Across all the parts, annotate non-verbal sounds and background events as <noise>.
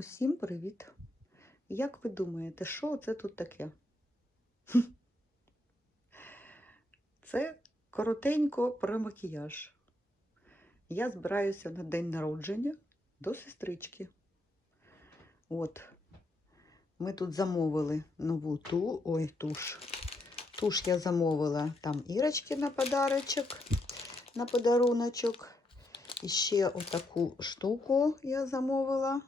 Усім привіт! Як ви думаєте, що це тут таке? <laughs> Це коротенько про макіяж. Я збираюся на день народження до сестрички. От. Ми тут замовили нову ту, ой, туш. Туш я замовила там Ірочки на подарочок, на подаруночок. І ще отаку штуку я замовила.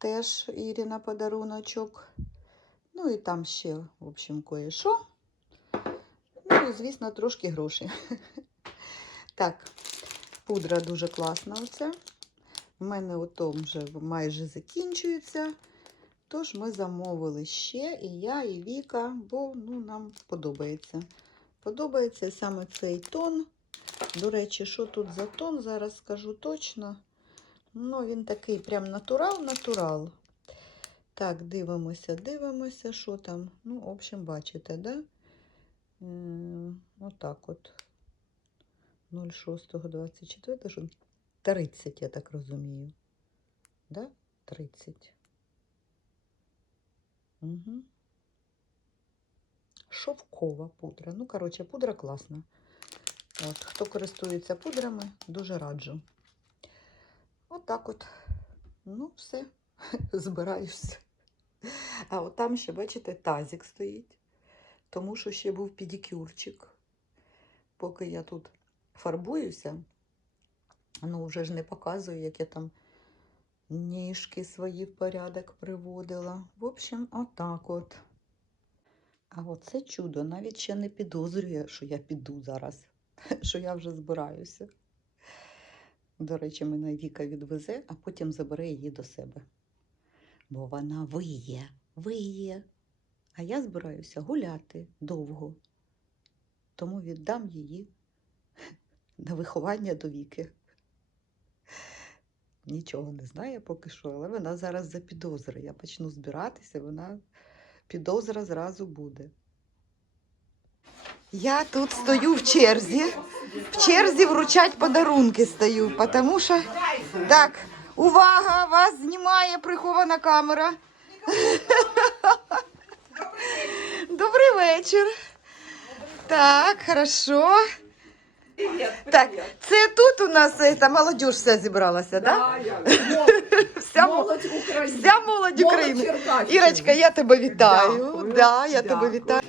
Теж Ірі на подаруночок. Ну і там ще, в общем, кое-що. Ну і, звісно, трошки грошей. <laughs> Так, пудра дуже класна оця. У мене ото вже майже закінчується. Тож ми замовили ще і я, і Віка, бо ну, нам подобається. Подобається саме цей тон. До речі, що тут за тон, зараз скажу точно. Ну, він такий прям натурал-натурал. Так, дивимося, дивимося, що там. Ну, в общем, бачите, да? Отак от. 06.24, що 30, я так розумію. Да? 30. Угу. Шовкова пудра. Ну, коротше, пудра класна. От, хто користується пудрами, дуже раджу. Отак от, Ну, все, <laughs> збираюся. А от там ще, бачите, тазик стоїть, тому що ще був педикюрчик. Поки я тут фарбуюся, ну вже ж не показую, як я там ніжки свої в порядок приводила. В общем, отак от. А оце чудо навіть ще не підозрює, що я піду зараз, <laughs> що я вже збираюся. До речі, мене Віка відвезе, а потім забере її до себе. Бо вона виє, виє. А я збираюся гуляти довго. Тому віддам її <laughs> на виховання до віки. Нічого не знає поки що, але вона зараз запідозрює. Я почну збиратися, вона підозра зразу буде. Я тут стою в черзі. В черзі вручать подарунки стою, тому що так, увага! Вас знімає прихована камера. Добрий вечір. Так, хорошо. Так, це тут у нас та молодь вся зібралася. Да? <laughs> Вся, Молодь України. вся молодь України. Ірочка, я тебе вітаю. Да, я тебе вітаю.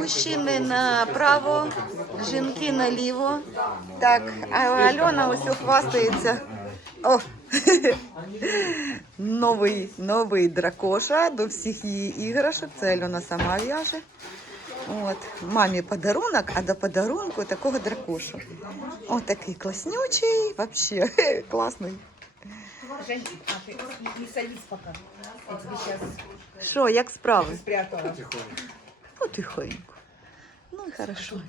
Мужчини направо, жінки наліво. Так, а Альона ось хвастається. О! <laughs> Новий, новий дракоша до всіх її іграшок. Це Альона сама в'яже. От, мамі подарунок, а до подарунку такого дракошу. О, такий класнючий, вообще <laughs> класний. Що, як справи? спрятала. Потихоньку. Ну і хорошо.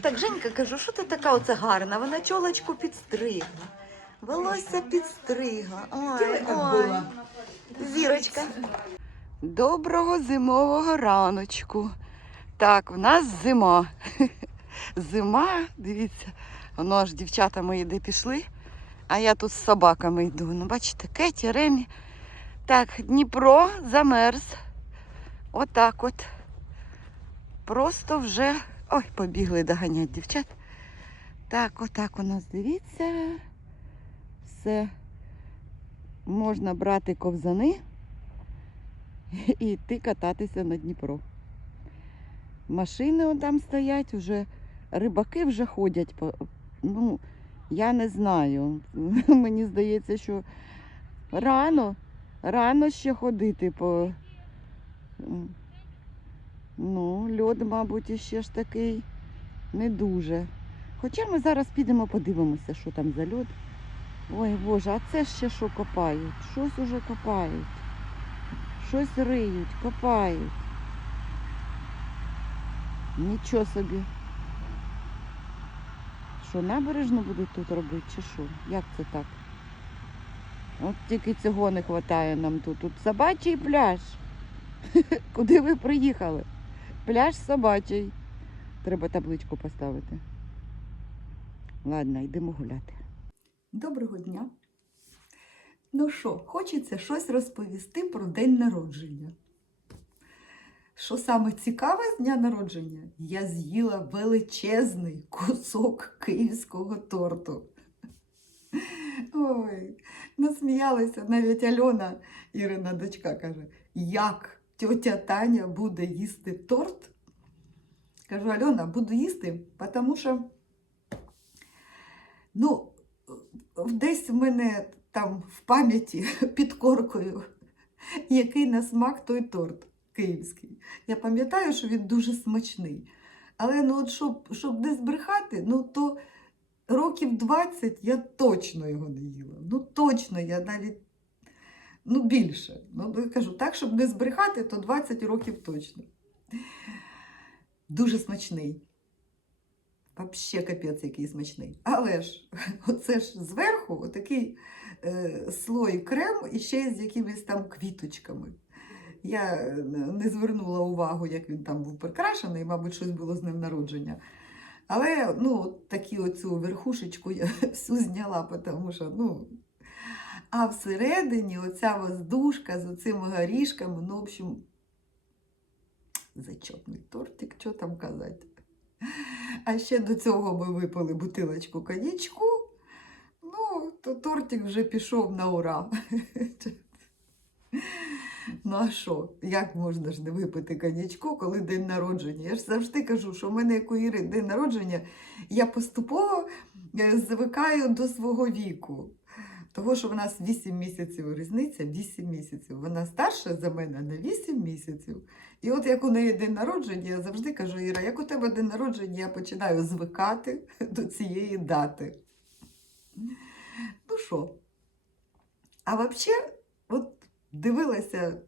Так, Женька, кажу, що ти така оце гарна? Вона чолочку підстригла. Волосся підстригла. Ой, ой. Зірочка. Доброго зимового раночку. Так, в нас зима. <laughs> Зима, дивіться, воно аж дівчата мої де пішли, а я тут з собаками йду. Ну, бачите, Кеті, Ремі. Так, Дніпро замерз. Отак от. Просто вже. Ой, побігли доганять дівчат. Так, отак у нас дивіться. Все. Можна брати ковзани і йти кататися на Дніпро. Машини там стоять, вже рибаки вже ходять. Ну, я не знаю. <laughs> Мені здається, що рано, рано ще ходити по. Ну, льод, мабуть, іще ж такий не дуже. Хоча ми зараз підемо подивимося, що там за льод. Ой Боже, а це ще що копають? Щось уже копають. Щось риють, копають. Нічого собі. Що, набережну будуть тут робити, чи що? Як це так? От тільки цього не вистачає нам тут. Тут собачий пляж. <laughs> Куди ви приїхали? Пляж собачий. Треба табличку поставити. Ладно, йдемо гуляти. Доброго дня. Ну що, хочеться щось розповісти про день народження. Що саме цікаве з дня народження? Я з'їла величезний кусок київського торту. Ой, насміялася навіть Альона, Ірина дочка, каже, як тьотя Таня буде їсти торт? Кажу, Альона, буду їсти, тому що ну, десь в мене там в пам'яті <laughs> під коркою, який на смак той торт київський. Я пам'ятаю, що він дуже смачний. Але ну, от щоб, щоб не збрехати, ну то років 20 я точно його не їла. Ну точно, я навіть ну, більше. Ну, я кажу, так, щоб не збрехати, то 20 років точно. Дуже смачний. Вообще капець який смачний. Але ж, <laughs> оце ж зверху отакий е, слой крем і ще з якимись там квіточками. Я е, не звернула увагу, як він там був прикрашений, мабуть, щось було з ним народження. Але ну, такі оцю верхушечку я <laughs> всю зняла, тому що, ну. А всередині оця воздушка з оцими горішками, ну, в общем, зачетний тортик, що там казати. А ще до цього ми випили бутилочку коньячку. Ну, то тортик вже пішов на ура. <laughs> Ну а що? Як можна ж не випити коньячку, коли день народження? Я ж завжди кажу, що в мене як у Іри день народження, я поступово е, звикаю до свого віку. Того, що в нас 8 місяців різниця, 8 місяців. Вона старша за мене на 8 місяців. І от як у неї день народження, я завжди кажу, Іра, як у тебе день народження, я починаю звикати до цієї дати. Ну що? А взагалі, от дивилася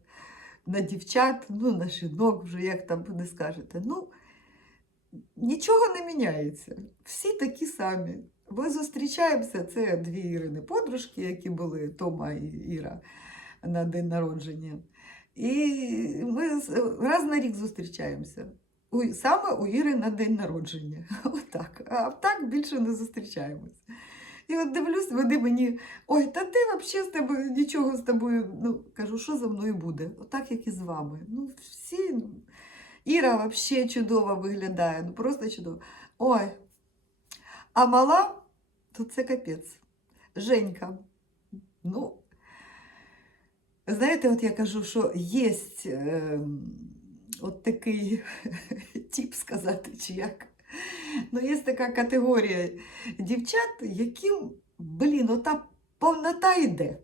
на дівчат, ну, на жінок, вже як там не скажете. Ну, нічого не міняється. Всі такі самі. Ми зустрічаємося, це дві Ірини подружки, які були Тома і Іра на день народження. І ми раз на рік зустрічаємося. Саме у Іри на день народження. <laughs> Отак. А так більше не зустрічаємось. І от дивлюсь, вони мені, ой, та ти взагалі з тебе нічого з тобою. Ну, кажу, що за мною буде? Отак, як і з вами. Ну, всі. Іра взагалі чудово виглядає, ну просто чудово. Ой. А мала, то це капець. Женька. Ну, знаєте, от я кажу, що є е, от такий <laughs> тип сказати, чи як. Ну, є така категорія дівчат, яким, блін, ота повнота йде.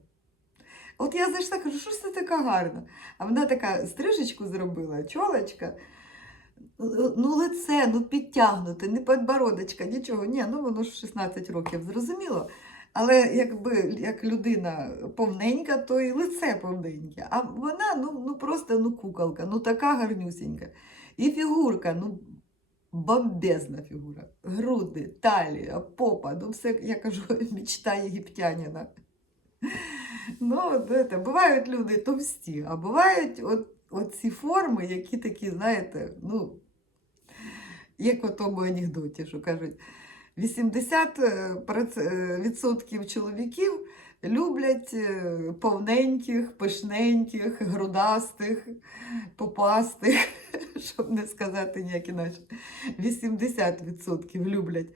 От я зайшла, кажу, що ж це така гарна? А вона така стрижечку зробила, чолочка. Ну, лице, ну підтягнуте, не подбородочка, нічого. Ні, ну воно ж 16 років зрозуміло. Але якби як людина повненька, то і лице повненьке. А вона ну, ну просто ну, куколка, ну така гарнюсінька. І фігурка, ну бомбезна фігура. Груди, талія, попа, ну все, я кажу, <laughs> мечта єгиптянина. Ну, от, это, бувають люди товсті, а бувають от, от ці форми, які такі, знаєте, ну, як у тому анекдоті, що кажуть, 80% чоловіків люблять е, повненьких, пишненьких, грудастих, попастих, <laughs> щоб не сказати ніяк інакше. 80% люблять.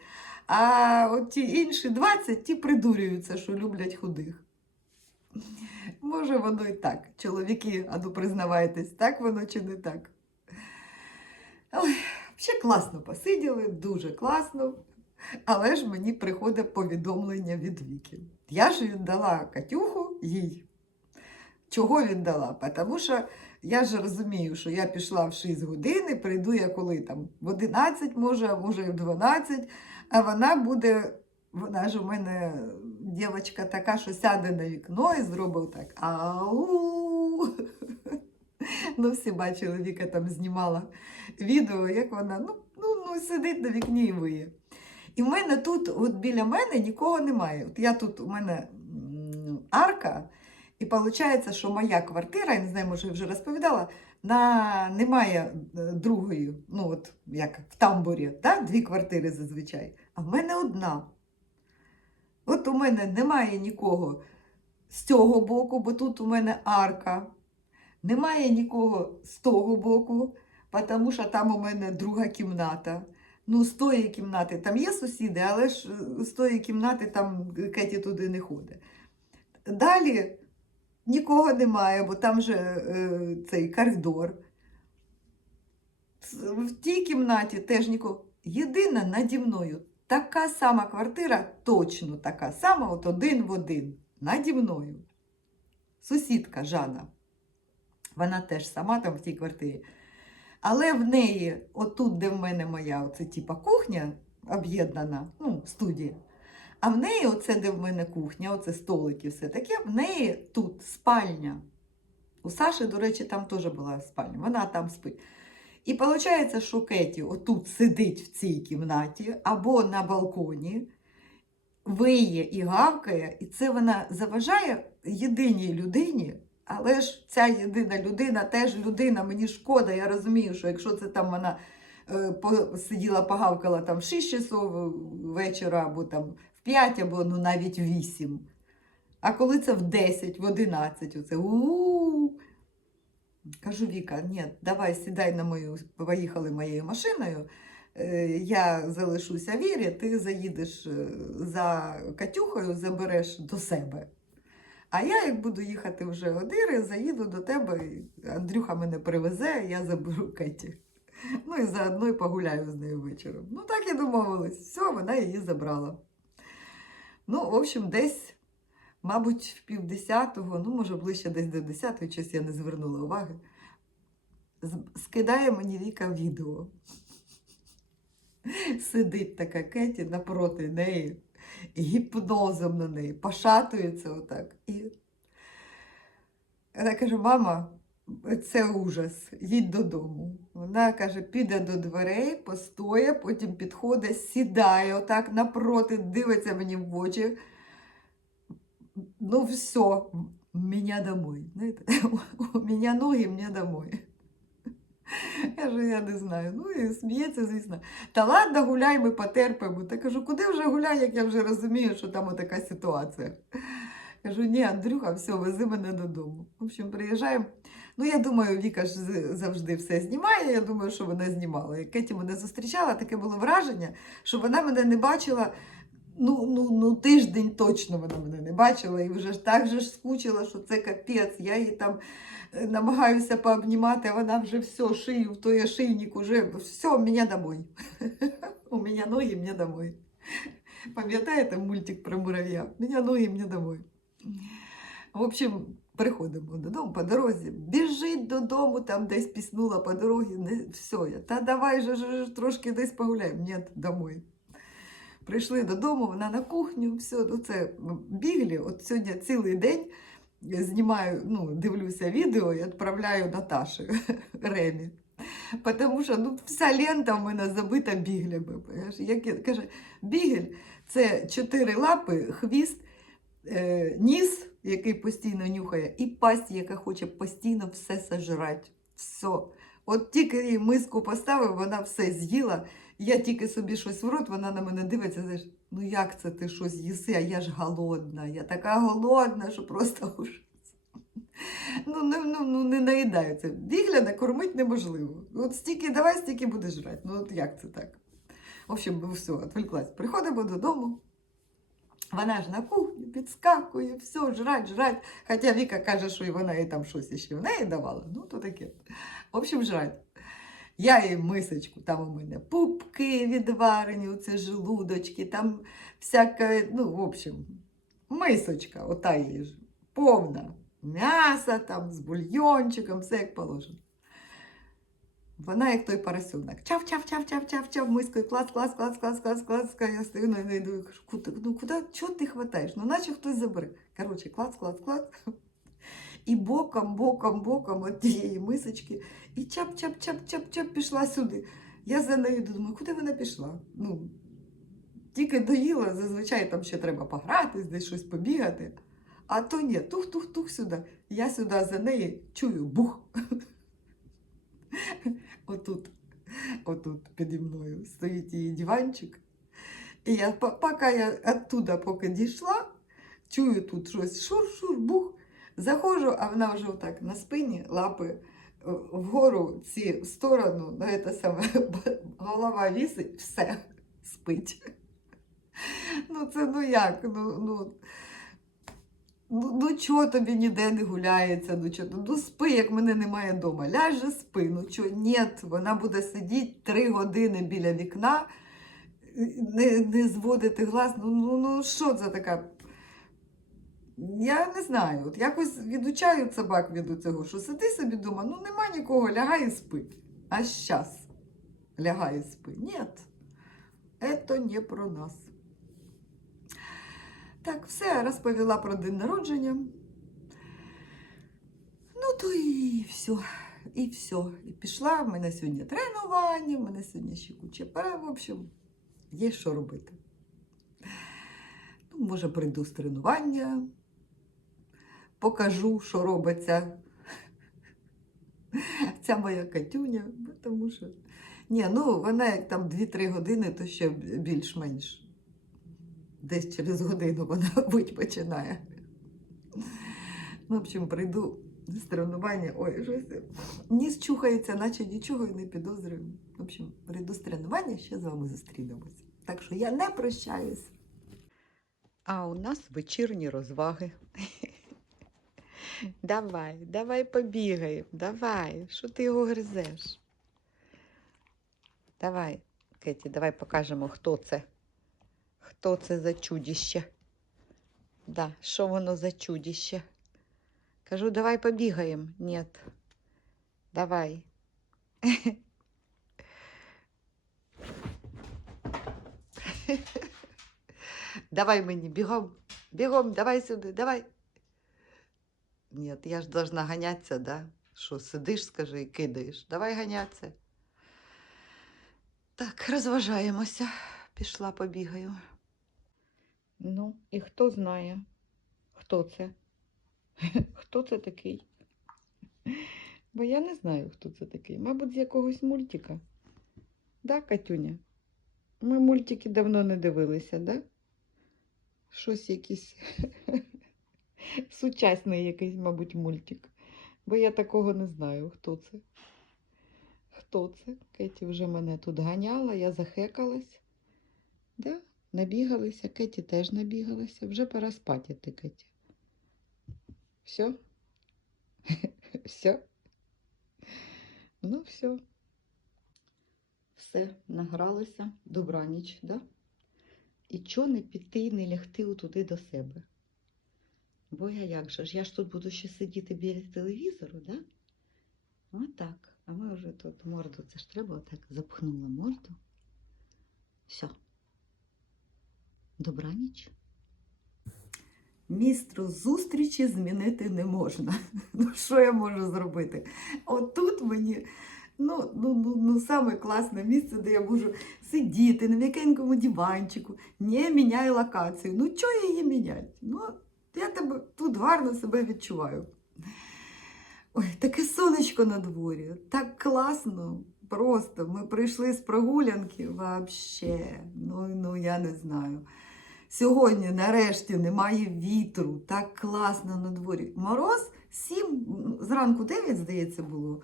А от ті інші 20 ті придурюються, що люблять худих. Може, воно і так. Чоловіки, а ну признавайтесь, так воно чи не так. Ой, ще класно посиділи, дуже класно. Але ж мені приходить повідомлення від Віки. Я ж віддала Катюху їй. Чого віддала? Тому що я ж розумію, що я пішла в 6 годин прийду я коли там в 11, може, а може і в 12, а вона буде, вона ж у мене дівчинка така, що сяде на вікно і зробить так. Ау. <laughs> Ну, всі бачили, Віка там знімала відео, як вона ну, ну, ну, сидить на вікні і виє. І в мене тут, от біля мене, нікого немає. От я тут, у мене арка, і виходить, що моя квартира, я не знаю, може, я вже розповідала, на, немає е, другої, ну от як в тамбурі, да? дві квартири зазвичай, а в мене одна. От у мене немає нікого з цього боку, бо тут у мене арка. Немає нікого з того боку, тому що там у мене друга кімната. Ну, з тої кімнати там є сусіди, але ж е, з тої кімнати там Кеті туди не ходить. Далі нікого немає, бо там же е, цей коридор. В тій кімнаті теж нікого. Єдина наді мною така сама квартира, точно така сама, от один в один, наді мною. Сусідка Жана. Вона теж сама там в тій квартирі. Але в неї, отут, де в мене моя, оце типа кухня об'єднана, ну, студія. А в неї, оце, де в мене кухня, оце столики, все таке, в неї тут спальня. У Саші, до речі, там теж була спальня, вона там спить. І виходить, що Кеті отут сидить в цій кімнаті або на балконі, виє і гавкає, і це вона заважає єдиній людині. Але ж ця єдина людина теж людина, мені шкода. Я розумію, що якщо це там вона е, сиділа, погавкала там в 6 часов вечора, або там в 5, або ну навіть в 8. А коли це в 10, в 11, оце у Кажу, Віка, ні, давай сідай на мою, поїхали моєю машиною. е, Я залишуся вірі, ти заїдеш е, за Катюхою, забереш до себе. А я, як буду їхати вже Одири, заїду до тебе, Андрюха мене привезе, я заберу Кеті. Ну і заодно й погуляю з нею вечором. Ну так і домовились. Все, вона її забрала. Ну, в общем, десь, мабуть, в півдесятого, ну, може, ближче десь до десятої, щось я не звернула уваги. Скидає мені Віка відео. Сидить така Кеті напроти неї, гіпнозом на неї, пошатується отак. І вона каже: мама, це ужас, їдь додому. Вона каже, піде до дверей, постоє, потім підходить, сідає отак напроти, дивиться мені в очі. Ну, все, мене домой. Знаєте? <laughs> У мене ноги, мене домой. Я кажу, я не знаю. Ну і сміється, звісно. Та ладно, гуляй, ми потерпимо. Та кажу, куди вже гуляй, як я вже розумію, що там така ситуація. Кажу, ні, Андрюха, все, вези мене додому. В общем, приїжджаємо. Ну, я думаю, Віка ж завжди все знімає. Я думаю, що вона знімала. Як Кеті мене зустрічала, таке було враження, що вона мене не бачила. Ну, ну, ну, тиждень точно вона мене не бачила і вже так же ж скучила, що це капець. Я її там е, намагаюся пообнімати, а вона вже все, шию, в той ошейник уже, все, мене домой. <laughs> У мене ноги, мене домой. Пам'ятаєте мультик про мурав'я? Мене ноги, мене домой. В общем, приходимо додому по дорозі. Біжить додому, там десь піснула по дорозі. Не, все, я, та давай же, же, же трошки десь погуляємо. Ні, домой. Прийшли додому, вона на кухню, все, ну це біглі. От сьогодні цілий день знімаю, ну, дивлюся відео і відправляю Наташі <laughs> Ремі. Тому що ну, вся лента в мене забита біглями. Як я- каже, бігель це чотири лапи, хвіст, е, ніс, який постійно нюхає, і пасть, яка хоче постійно все сожрати. Все. От тільки їй миску поставив, вона все з'їла. Я тільки собі щось в рот, вона на мене дивиться, знаєш, ну як це ти щось їси, а я ж голодна, я така голодна, що просто <laughs> ужас. Ну, ну, ну, ну не наїдаються. Бігляда кормити неможливо. От стільки давай, стільки будеш жрати. Ну от як це так? В общем, все, відвлеклась. Приходимо додому. Вона ж на кухні підскакує, все, жрать, жрать. Хоча Віка каже, що і вона їй там щось ще в неї давала. Ну, то таке. В общем, жрать. Я їй мисочку, там у мене пупки відварені, оце желудочки, там всяка, ну, в общем, мисочка, ота ж, повна. М'ясо там з бульйончиком, все як положено. Вона як той поросенок. Чав, чав, чав, чав, чав, чав, мискою, клас, клас, клас, клас, клас, клас. Я стою на неї, думаю, кажу, ну куди, чого ти хватаєш? Ну, наче хтось забере. Коротше, клас, клас, клас. І боком, боком, боком от тієї мисочки. І чап, чап, чап, чап, чап пішла сюди. Я за нею думаю, куди вона пішла? Ну, тільки доїла, зазвичай там ще треба погратись, десь щось побігати. А то ні, тух-тух-тух сюди. Я сюди за нею чую бух. <laughs> Отут, отут піді мною стоїть її диванчик. І я, поки я оттуда поки дійшла, чую тут щось шур-шур, бух. Заходжу, а вона вже отак на спині, лапи е, вгору, ці в сторону, на це саме, <laughs> голова вісить, все, спить. Ну, це ну як? Ну, ну, ну, ну чого тобі ніде не гуляється? Ну, чого? ну спи, як мене немає вдома. Ляже спи. Ну чого? Ні, вона буде сидіти три години біля вікна, не, не зводити глаз. Ну, ну, ну що це така? Я не знаю. От якось відучають собак від цього, що сиди собі вдома, ну нема нікого, лягай і спи. А щас лягай і спи. Ні, це не про нас. Так, все, розповіла про день народження. Ну, то і все. І все. І пішла. В мене сьогодні тренування, в мене сьогодні ще куча пера. В общем, є що робити. Ну, може, прийду з тренування, покажу, що робиться. Ця моя Катюня, тому що. Ні, ну вона як там 2-3 години, то ще більш-менш. Десь через годину вона <laughs> вить починає. Ну, в общем, прийду з тренування. Ой, щось. Ніс чухається, наче нічого і не підозрюю. В общем, прийду з тренування, ще з вами зустрінемося. Так що я не прощаюсь. А у нас вечірні розваги. <laughs> Давай, давай побігаємо, давай. Що ти його гризеш? Давай, Кеті, давай покажемо, хто це. Хто це за чудіще? Да, що воно за чудіще? Кажу, давай побігаємо. Ні. Давай. <laughs> Давай мені, бігом, бігом, давай сюди, давай. Ні, я ж должна ганятися, да? Що, сидиш, скажи, і кидаєш. Давай ганяться. Так, розважаємося. Пішла, побігаю. Ну, і хто знає, хто це? <laughs> Хто це такий? Бо я не знаю, хто це такий. Мабуть, з якогось мультика. Да, Катюня? Ми мультики давно не дивилися, да? Щось якийсь <laughs> <laughs> сучасний якийсь, мабуть, мультик. Бо я такого не знаю, хто це. Хто це? Кеті вже мене тут ганяла, я захекалась. Да? Набігалися, Кеті теж набігалася. Вже пора спати, ти, Кеті. <laughs> Все? Все? Ну, все. Все, награлися. Добраніч, да? І чого не піти і не лягти отуди до себе? Бо я як же ж? Я ж тут буду ще сидіти біля телевізору, да? Отак. А ми вже тут морду, це ж треба отак запхнула морду. Все. Добраніч. Містру зустрічі змінити не можна. <laughs> Ну, що я можу зробити? Отут мені ну, ну, ну, ну, саме класне місце, де я можу сидіти на м'якенькому диванчику, не міняю локацію. Ну, чого я її міняти? Ну, я тебе тут гарно себе відчуваю. Ой, таке сонечко на дворі, так класно. Просто ми прийшли з прогулянки вообще. Ну, ну я не знаю. Сьогодні, нарешті, немає вітру, так класно на дворі. Мороз 7, зранку 9, здається, було.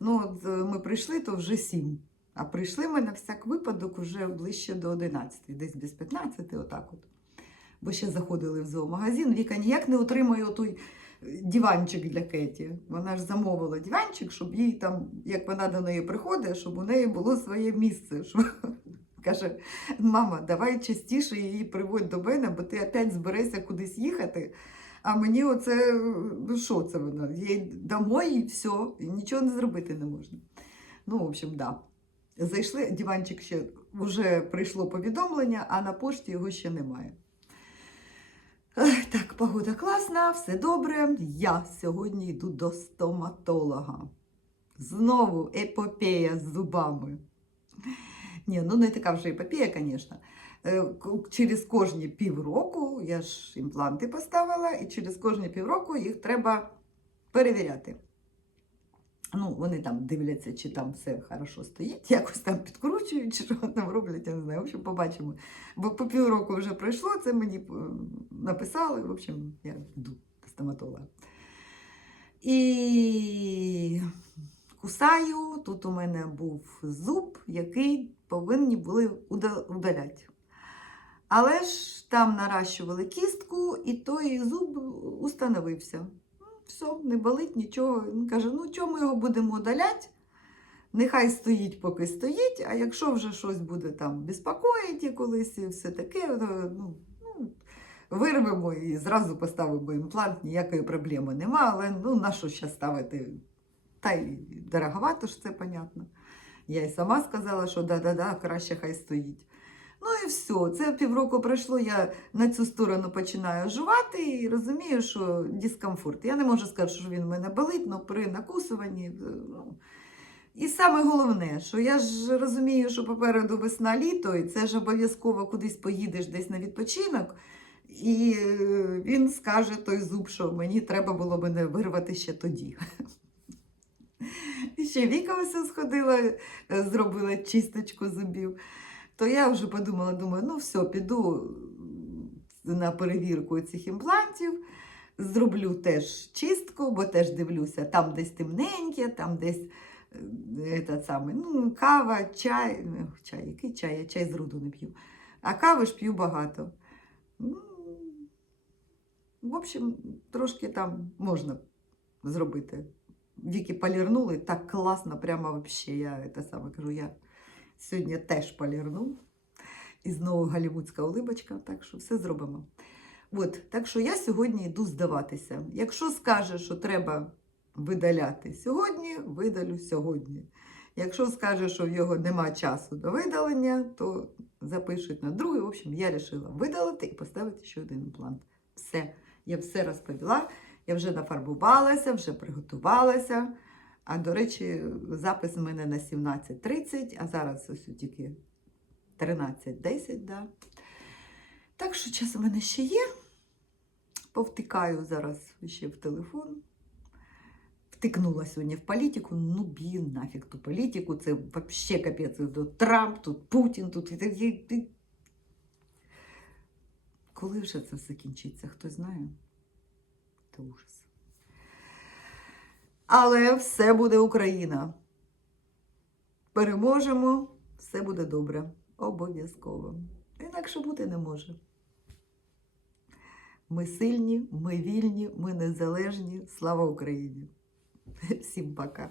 Ну, от е, ми прийшли, то вже 7. А прийшли ми на всяк випадок вже ближче до 11, десь без 15, отак от. Бо ще заходили в зоомагазин. Віка ніяк не отримує той диванчик для Кеті. Вона ж замовила диванчик, щоб їй там, як вона до неї приходить, щоб у неї було своє місце. Щоб... <laughs> Каже, мама, давай частіше її приводь до мене, бо ти опять зберешся кудись їхати. А мені оце, ну що це вона? Їй домой і все, і нічого не зробити не можна. Ну, в общем, да. Зайшли, диванчик ще вже прийшло повідомлення, а на пошті його ще немає. Так, погода класна, все добре. Я сьогодні йду до стоматолога. Знову епопея з зубами. Ні, ну не така вже епопея, звісно. Е, Через кожні півроку я ж імпланти поставила, і через кожні півроку їх треба перевіряти. Ну, вони там дивляться, чи там все хорошо стоїть, якось там підкручують, чи що там роблять, я не знаю. В общем, побачимо. Бо по півроку вже пройшло, це мені е, написали. В общем, я йду до стоматолога. І кусаю. Тут у мене був зуб, який повинні були удаляти. Але ж там наращували кістку, і той зуб установився. Все, не болить нічого. Він каже: ну чому ми його будемо удаляти? Нехай стоїть, поки стоїть, а якщо вже щось буде там безпокоїти колись і все таке, ну, ну, вирвемо і зразу поставимо імплант, ніякої проблеми нема, але ну, на що ще ставити? Та й дороговато ж це, понятно. Я й сама сказала, що да-да-да, краще хай стоїть. Ну і все. Це півроку пройшло, я на цю сторону починаю жувати і розумію, що дискомфорт. Я не можу сказати, що він в мене болить, але при накусуванні. е, Ну, і саме головне, що я ж розумію, що попереду весна літо, і це ж обов'язково кудись поїдеш десь на відпочинок. І е, він скаже той зуб, що мені треба було мене вирвати ще тоді. <laughs> І ще Віка ось сходила, е, зробила чисточку зубів. То я вже подумала, думаю, ну все, піду на перевірку цих імплантів, зроблю теж чистку, бо теж дивлюся, там десь темненьке, там десь е, этот самий, ну, кава, чай, ну, чай, який чай, я чай з руду не п'ю. А кави ж п'ю багато. Ну, в общем, трошки там можна зробити. Віки полірнули, так класно, прямо вообще. Я це саме кажу, я сьогодні теж полірну. І знову голівудська улибочка, так що все зробимо. От, так що я сьогодні йду здаватися. Якщо скаже, що треба видаляти сьогодні, видалю сьогодні. Якщо скаже, що в його нема часу до видалення, то запишуть на другий. В общем, я вирішила видалити і поставити ще один імплант. Все, я все розповіла. Я вже нафарбувалася, вже приготувалася. А до речі, запис у мене на 17.30, а зараз ось тільки 13.10. Да. Так що час у мене ще є. Повтикаю зараз ще в телефон. Втикнула сьогодні в політику. Ну, блін, нафіг ту політику. Це взагалі капець. Тут Трамп, тут Путін, тут. Коли вже це все кінчиться, хто знає? Це ужас. Але все буде Україна. Переможемо, все буде добре. Обов'язково. Інакше бути не може. Ми сильні, ми вільні, ми незалежні. Слава Україні! Всім пока!